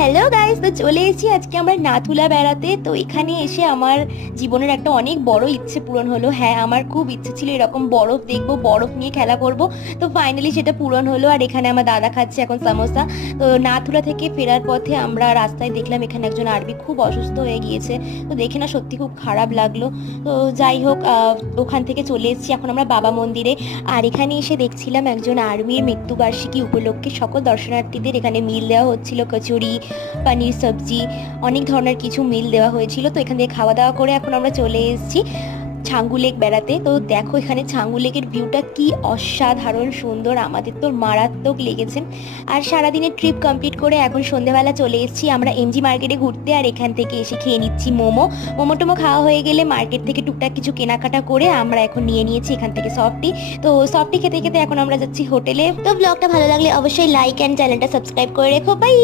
Hello guys, তো চলে এসেছি আজকে আমরা নাথুলা বেড়াতে। তো এখানে এসে আমার জীবনের একটা অনেক বড় ইচ্ছে পূরণ হলো। হ্যাঁ, আমার খুব ইচ্ছে ছিল এরকম বরফ দেখবো, বরফ নিয়ে খেলা করব। তো ফাইনালি সেটা পূরণ হলো। আর এখানে আমার দাদা খাচ্ছে এখন সামোসা। তো নাথুলা থেকে ফেরার পথে আমরা রাস্তায় দেখলাম এখানে একজন আরবি খুব অসুস্থ হয়ে গিয়েছে। তো দেখে না সত্যি খুব খারাপ লাগলো। তো যাই হোক, ওখান থেকে চলে এসেছি এখন আমরা বাবা মন্দিরে। আর এখানে এসে দেখছিলাম একজন আর্মির মৃত্যুবার্ষিকী উপলক্ষে সকল দর্শনার্থীদের এখানে মিল দেওয়া হচ্ছিল, কচুরি, পনির সবজি, অনেক ধরনের কিছু মিল দেওয়া হয়েছিল। তো এখান থেকে খাওয়া দাওয়া করে এখন আমরা চলে এসেছি ছাঙ্গু লেক বেড়াতে। তো দেখো এখানে ছাঙ্গু লেকের ভিউটা কি অসাধারণ সুন্দর, আমাদের তো মারাত্মক লেগেছে। আর সারাদিনের ট্রিপ কমপ্লিট করে এখন সন্ধ্যেবেলা চলে এসেছি আমরা এমজি মার্কেটে ঘুরতে। আর এখান থেকে এসে খেয়ে নিচ্ছি মোমো। মোমো খাওয়া হয়ে গেলে মার্কেট থেকে টুকটাক কিছু কেনাকাটা করে আমরা এখন নিয়ে নিয়েছি এখান থেকে সফটি। তো সফটি খেতে খেতে এখন আমরা যাচ্ছি হোটেলে। তো ব্লগটা ভালো লাগলে অবশ্যই লাইক অ্যান্ড চ্যানেলটা সাবস্ক্রাইব করে রেখো। বাই।